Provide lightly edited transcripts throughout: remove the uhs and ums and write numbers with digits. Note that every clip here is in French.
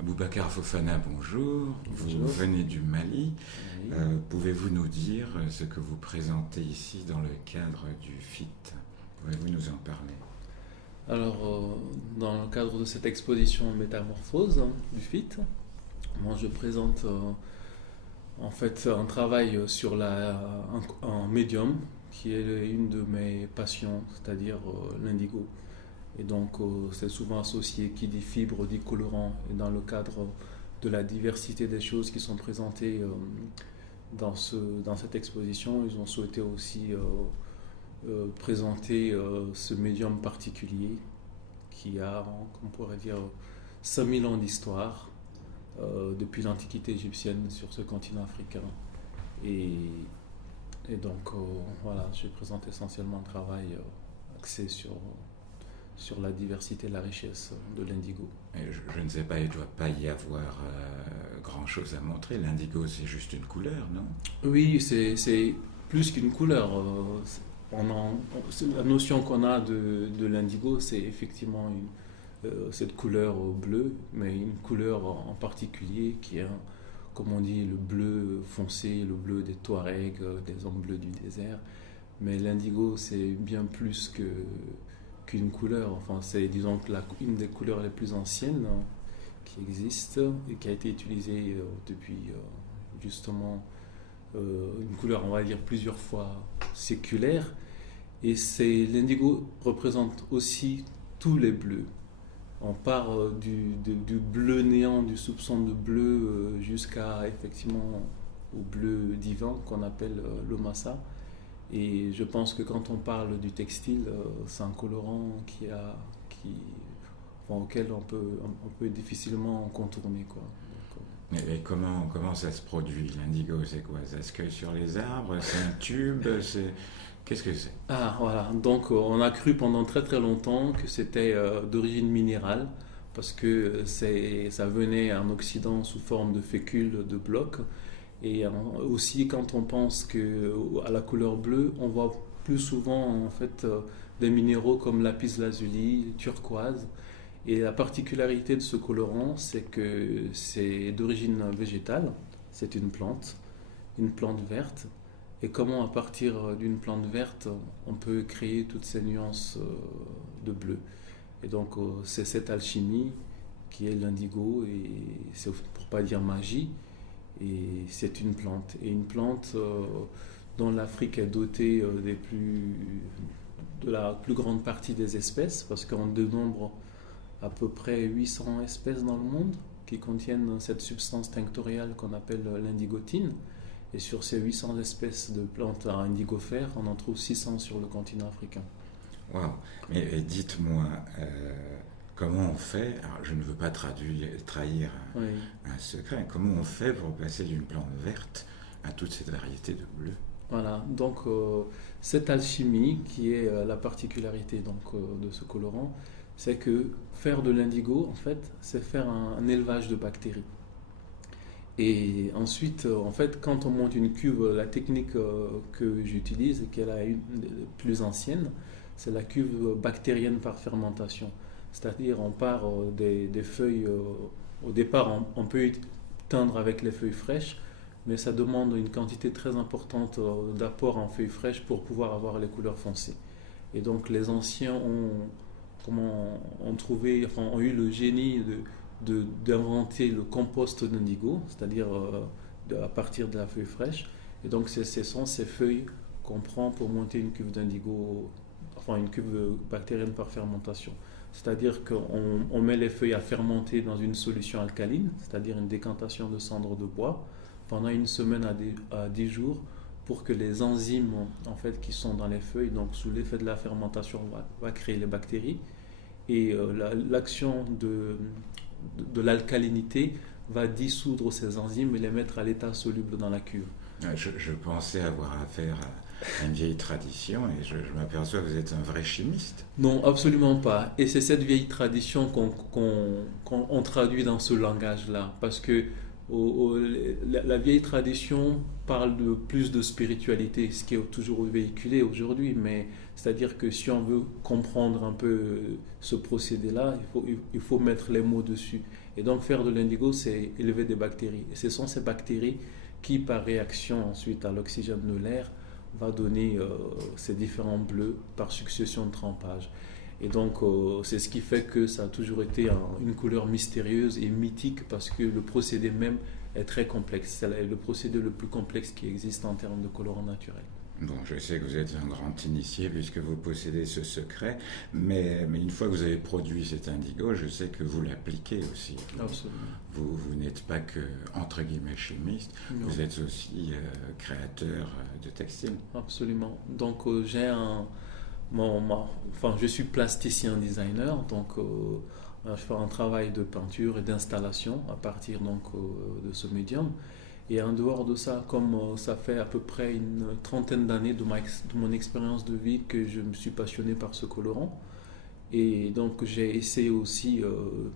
Aboubacar Fofana, bonjour. Bonjour. Vous venez du Mali. Oui. Pouvez-vous nous dire ce que vous présentez ici dans le cadre du FIT? Pouvez-vous nous en parler? Alors, dans le cadre de cette exposition Métamorphose du FIT, moi je présente en fait un travail sur un médium qui est une de mes passions, c'est-à-dire l'indigo. Et donc, c'est souvent associé, qui dit fibre, dit colorant. Et dans le cadre de la diversité des choses qui sont présentées dans cette exposition, ils ont souhaité aussi présenter ce médium particulier qui a, on pourrait dire, 5000 ans d'histoire depuis l'Antiquité égyptienne sur ce continent africain. Et, et donc, voilà, je présente essentiellement un travail axé sur la diversité et la richesse de l'indigo. Je ne sais pas, il ne doit pas y avoir grand-chose à montrer. L'indigo, c'est juste une couleur, non? Oui, c'est plus qu'une couleur. La notion qu'on a de l'indigo, c'est effectivement cette couleur bleue, mais une couleur en particulier qui est, comme on dit, le bleu foncé, le bleu des Touaregs, des hommes bleus du désert. Mais l'indigo, c'est bien plus qu'une couleur. Enfin, c'est, disons, une des couleurs les plus anciennes qui existent et qui a été utilisée depuis justement une couleur, on va dire, plusieurs fois séculaire. Et l'indigo représente aussi tous les bleus. On part du bleu néant, du soupçon de bleu, jusqu'à effectivement au bleu divin qu'on appelle le massa. Et je pense que quand on parle du textile, c'est un colorant auquel on peut difficilement contourner, quoi. Et comment ça se produit, l'indigo? C'est quoi? Ça se cueille sur les arbres? C'est un tube? Qu'est-ce que c'est? Ah, voilà. Donc, on a cru pendant très très longtemps que c'était d'origine minérale parce que ça venait en Occident sous forme de fécule, de blocs. Et aussi, quand on pense à la couleur bleue, on voit plus souvent en fait des minéraux comme lapis-lazuli, turquoise. Et la particularité de ce colorant, c'est que c'est d'origine végétale. C'est une plante verte. Et comment, à partir d'une plante verte, on peut créer toutes ces nuances de bleu. Et donc, c'est cette alchimie qui est l'indigo, et c'est pour pas dire magie. Et c'est une plante. Et une plante dont l'Afrique est dotée de la plus grande partie des espèces, parce qu'on dénombre à peu près 800 espèces dans le monde qui contiennent cette substance tinctoriale qu'on appelle l'indigotine. Et sur ces 800 espèces de plantes à indigofères, on en trouve 600 sur le continent africain. Waouh! Mais dites-moi, comment on fait? Alors, je ne veux pas trahir Oui. un secret. Comment on fait pour passer d'une plante verte à toute cette variété de bleu? Voilà, donc cette alchimie qui est la particularité de ce colorant, c'est que faire de l'indigo, en fait, c'est faire un élevage de bactéries. Et ensuite, en fait, quand on monte une cuve, la technique que j'utilise et qui est la plus ancienne, c'est la cuve bactérienne par fermentation. C'est-à-dire, on part des feuilles. Au départ, on peut teindre avec les feuilles fraîches, mais ça demande une quantité très importante d'apport en feuilles fraîches pour pouvoir avoir les couleurs foncées. Et donc, les anciens ont eu le génie d'inventer le compost d'indigo, c'est-à-dire à partir de la feuille fraîche. Et donc, ce sont ces feuilles qu'on prend pour monter une cuve d'indigo, enfin une cuve bactérienne par fermentation. C'est-à-dire qu'on met les feuilles à fermenter dans une solution alcaline, c'est-à-dire une décantation de cendres de bois, pendant une semaine à 10 jours, pour que les enzymes en fait, qui sont dans les feuilles, donc sous l'effet de la fermentation, va créer les bactéries. Et l'action de l'alcalinité va dissoudre ces enzymes et les mettre à l'état soluble dans la cuve. Je pensais avoir affaire à une vieille tradition et je m'aperçois que vous êtes un vrai chimiste. Non, absolument pas. Et c'est cette vieille tradition qu'on traduit dans ce langage-là. Parce que La vieille tradition parle de plus de spiritualité, ce qui est toujours véhiculé aujourd'hui, mais c'est-à-dire que si on veut comprendre un peu ce procédé-là, il faut mettre les mots dessus. Et donc faire de l'indigo, c'est élever des bactéries. Et ce sont ces bactéries qui, par réaction ensuite à l'oxygène de l'air, va donner ces différents bleus par succession de trempage. Et donc, c'est ce qui fait que ça a toujours été une couleur mystérieuse et mythique parce que le procédé même est très complexe. C'est le procédé le plus complexe qui existe en termes de colorant naturel. Bon, je sais que vous êtes un grand initié puisque vous possédez ce secret, mais une fois que vous avez produit cet indigo, je sais que vous l'appliquez aussi. Absolument. Vous n'êtes pas que, entre guillemets, chimiste, Non. vous êtes aussi créateur de textiles. Absolument. Donc, je suis plasticien designer, donc je fais un travail de peinture et d'installation à partir donc, de ce médium. Et en dehors de ça, comme ça fait à peu près une trentaine d'années de mon expérience de vie que je me suis passionné par ce colorant. Et donc j'ai essayé aussi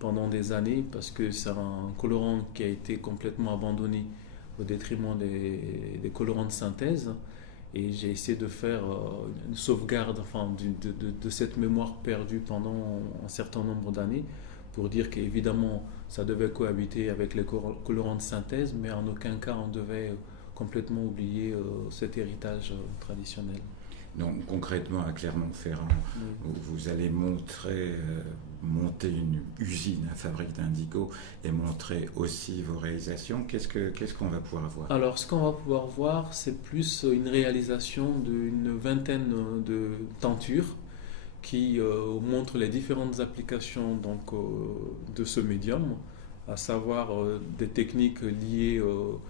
pendant des années, parce que c'est un colorant qui a été complètement abandonné au détriment des colorants de synthèse. Et j'ai essayé de faire une sauvegarde de cette mémoire perdue pendant un certain nombre d'années, pour dire qu'évidemment ça devait cohabiter avec les colorants de synthèse, mais en aucun cas on devait complètement oublier cet héritage traditionnel. Donc concrètement à Clermont-Ferrand, vous allez monter une usine à fabrique d'indigo et montrer aussi vos réalisations. Qu'est-ce qu'on va pouvoir voir? Alors ce qu'on va pouvoir voir, c'est plus une réalisation d'une vingtaine de tentures qui montrent les différentes applications donc, de ce médium, à savoir des techniques liées au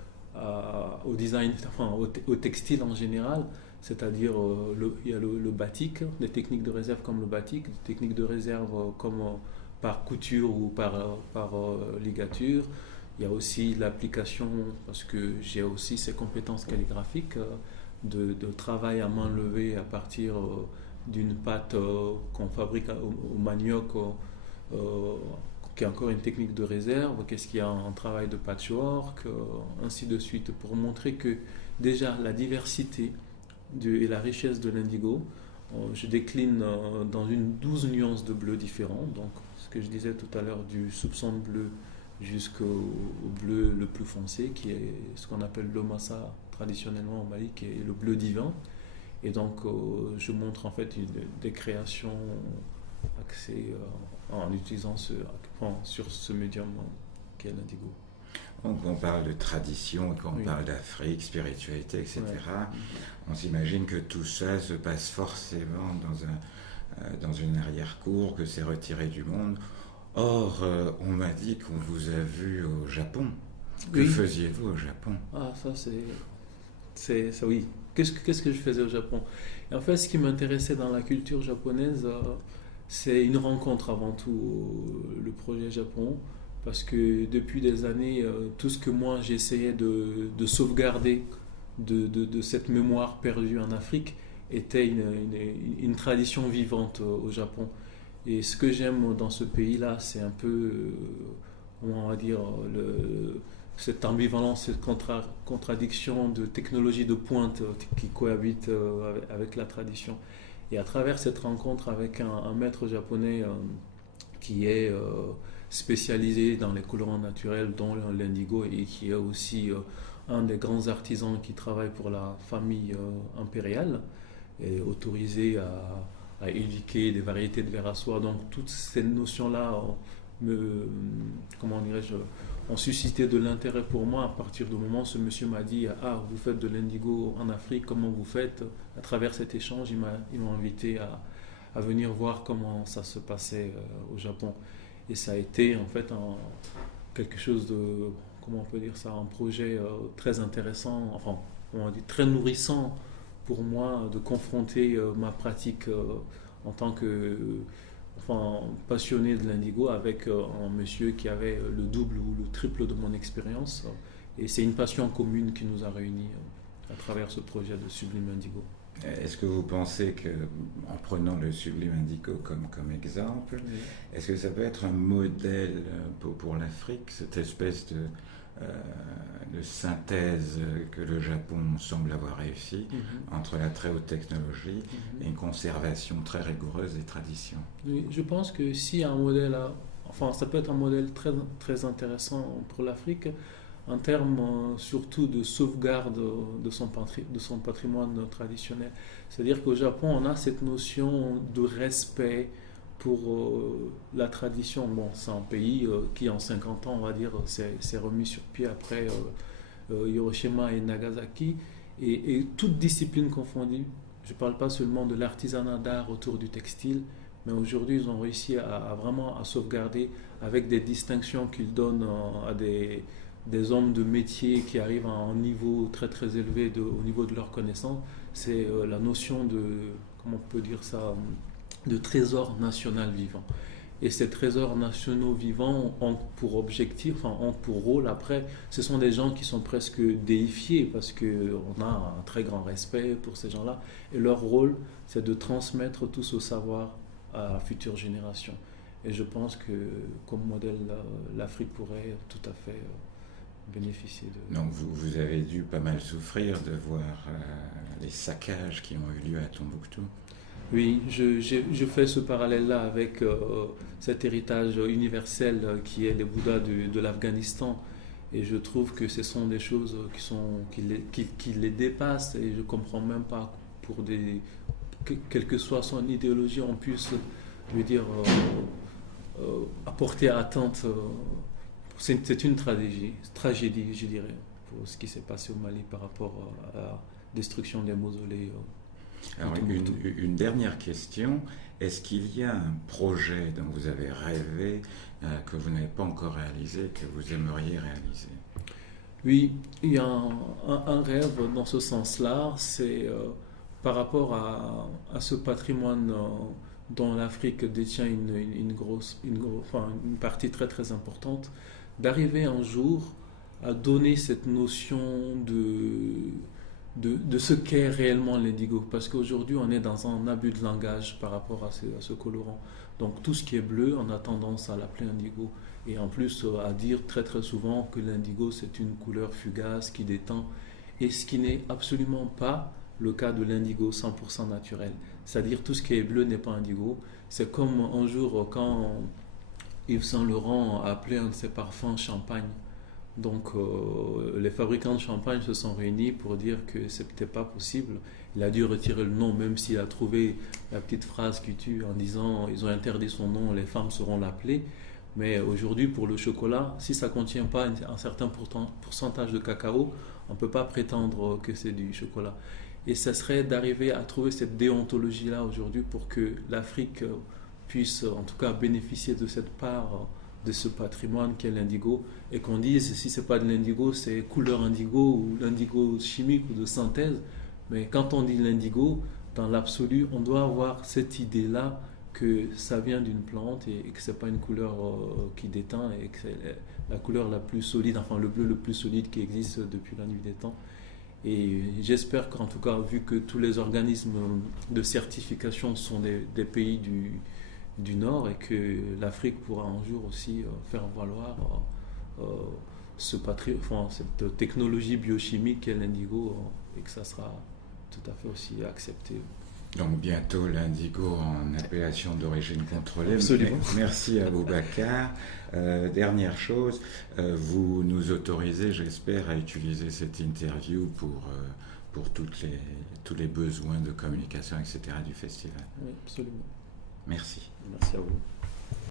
design, enfin au textile en général, c'est-à-dire il y a le batik, des techniques de réserve comme le batik, des techniques de réserve comme par couture ou par ligature. Il y a aussi l'application, parce que j'ai aussi ces compétences calligraphiques, de travail à main levée à partir d'une pâte qu'on fabrique au manioc, qui est encore une technique de réserve, qu'est-ce qu'il y a en travail de patchwork, ainsi de suite, pour montrer que déjà la diversité et la richesse de l'indigo, je décline dans une 12 nuances de bleu différents, donc ce que je disais tout à l'heure, du soupçon de bleu jusqu'au bleu le plus foncé, qui est ce qu'on appelle le massa traditionnellement au Mali, qui est le bleu divin. Et donc je montre en fait des créations axées en utilisant sur ce médium qu'est l'indigo. Donc on parle de tradition, et quand on parle d'Afrique, spiritualité, etc., on s'imagine que tout ça se passe forcément dans une arrière-cour, que c'est retiré du monde. Or, on m'a dit qu'on vous a vu au Japon. Que faisiez-vous au Japon? Ah, ça oui. Qu'est-ce que je faisais au Japon? Et en fait, ce qui m'intéressait dans la culture japonaise, c'est une rencontre avant tout, le projet Japon. Parce que depuis des années, tout ce que moi j'essayais de sauvegarder de cette mémoire perdue en Afrique était une tradition vivante au Japon. Et ce que j'aime dans ce pays-là, c'est un peu, comment on va dire, cette ambivalence, cette contradiction de technologie de pointe qui cohabite avec la tradition. Et à travers cette rencontre avec un maître japonais qui est spécialisé dans les colorants naturels, dont l'indigo, et qui est aussi un des grands artisans qui travaille pour la famille impériale, et autorisé à éduquer des variétés de verre à soie. Donc toutes ces notions-là ont suscité de l'intérêt pour moi à partir du moment où ce monsieur m'a dit « Ah, vous faites de l'indigo en Afrique, comment vous faites ?» À travers cet échange, il m'a invité à venir voir comment ça se passait au Japon. Et ça a été en fait quelque chose de, comment on peut dire ça, un projet très intéressant, enfin, on dit très nourrissant pour moi de confronter ma pratique en tant que passionné de l'indigo avec un monsieur qui avait le double ou le triple de mon expérience. Et c'est une passion commune qui nous a réunis à travers ce projet de Sublime Indigo. Est-ce que vous pensez que, en prenant le Sublime Indigo comme exemple, est-ce que ça peut être un modèle pour l'Afrique, cette espèce de synthèse que le Japon semble avoir réussi entre la très haute technologie et une conservation très rigoureuse des traditions. Oui, je pense que si un modèle, ça peut être un modèle très, très intéressant pour l'Afrique en termes surtout de sauvegarde de son patrimoine traditionnel. C'est-à-dire qu'au Japon, on a cette notion de respect pour la tradition. Bon, c'est un pays qui en 50 ans, on va dire, s'est remis sur pied après Hiroshima et Nagasaki, et toute discipline confondue. Je ne parle pas seulement de l'artisanat d'art autour du textile, mais aujourd'hui ils ont réussi à vraiment à sauvegarder avec des distinctions qu'ils donnent à des hommes de métier qui arrivent à un niveau très très élevé au niveau de leur connaissance. C'est la notion de, comment on peut dire ça, de trésor national vivant. Et ces trésors nationaux vivants ont pour objectif, ont pour rôle après, ce sont des gens qui sont presque déifiés parce qu'on a un très grand respect pour ces gens-là. Et leur rôle, c'est de transmettre tout ce savoir à la future génération. Et je pense que comme modèle, l'Afrique pourrait tout à fait bénéficier de... Donc vous avez dû pas mal souffrir de voir les saccages qui ont eu lieu à Tombouctou. Oui, je fais ce parallèle-là avec cet héritage universel qui est les Bouddhas de l'Afghanistan. Et je trouve que ce sont des choses qui les dépassent. Et je ne comprends même pas, quelle que soit son idéologie, on puisse, je veux dire, apporter atteinte. C'est une tragédie, je dirais, pour ce qui s'est passé au Mali par rapport à la destruction des mausolées. Alors, une dernière question. Est-ce qu'il y a un projet dont vous avez rêvé que vous n'avez pas encore réalisé, que vous aimeriez réaliser? Oui, il y a un rêve dans ce sens-là. C'est par rapport à ce patrimoine dont l'Afrique détient une partie très très importante, d'arriver un jour à donner cette notion de ce qu'est réellement l'indigo. Parce qu'aujourd'hui, on est dans un abus de langage par rapport à ce colorant. Donc tout ce qui est bleu, on a tendance à l'appeler indigo. Et en plus, à dire très très souvent que l'indigo, c'est une couleur fugace qui détend. Et ce qui n'est absolument pas le cas de l'indigo 100% naturel. C'est-à-dire tout ce qui est bleu n'est pas indigo. C'est comme un jour quand Yves Saint Laurent a appelé un de ses parfums champagne. Donc les fabricants de champagne se sont réunis pour dire que ce n'était pas possible. Il a dû retirer le nom, même s'il a trouvé la petite phrase qui tue en disant ils ont interdit son nom, les femmes sauront l'appeler. Mais aujourd'hui, pour le chocolat, si ça ne contient pas un certain pourcentage de cacao, on ne peut pas prétendre que c'est du chocolat. Et ça serait d'arriver à trouver cette déontologie-là aujourd'hui pour que l'Afrique puisse en tout cas bénéficier de cette part de ce patrimoine qu'est l'indigo, et qu'on dise si c'est pas de l'indigo, c'est couleur indigo ou l'indigo chimique ou de synthèse. Mais quand on dit l'indigo, dans l'absolu, on doit avoir cette idée-là que ça vient d'une plante et que c'est pas une couleur qui déteint, et que c'est la couleur la plus solide, enfin le bleu le plus solide qui existe depuis la nuit des temps. Et j'espère qu'en tout cas, vu que tous les organismes de certification sont des pays du Nord, et que l'Afrique pourra un jour aussi faire valoir cette technologie biochimique qu'est l'indigo, et que ça sera tout à fait aussi accepté. Donc bientôt l'indigo en appellation d'origine contrôlée. Absolument. Merci à Boubacar. Dernière chose, vous nous autorisez, j'espère, à utiliser cette interview pour tous les besoins de communication, etc. du festival. Oui, absolument. Merci. Merci à vous.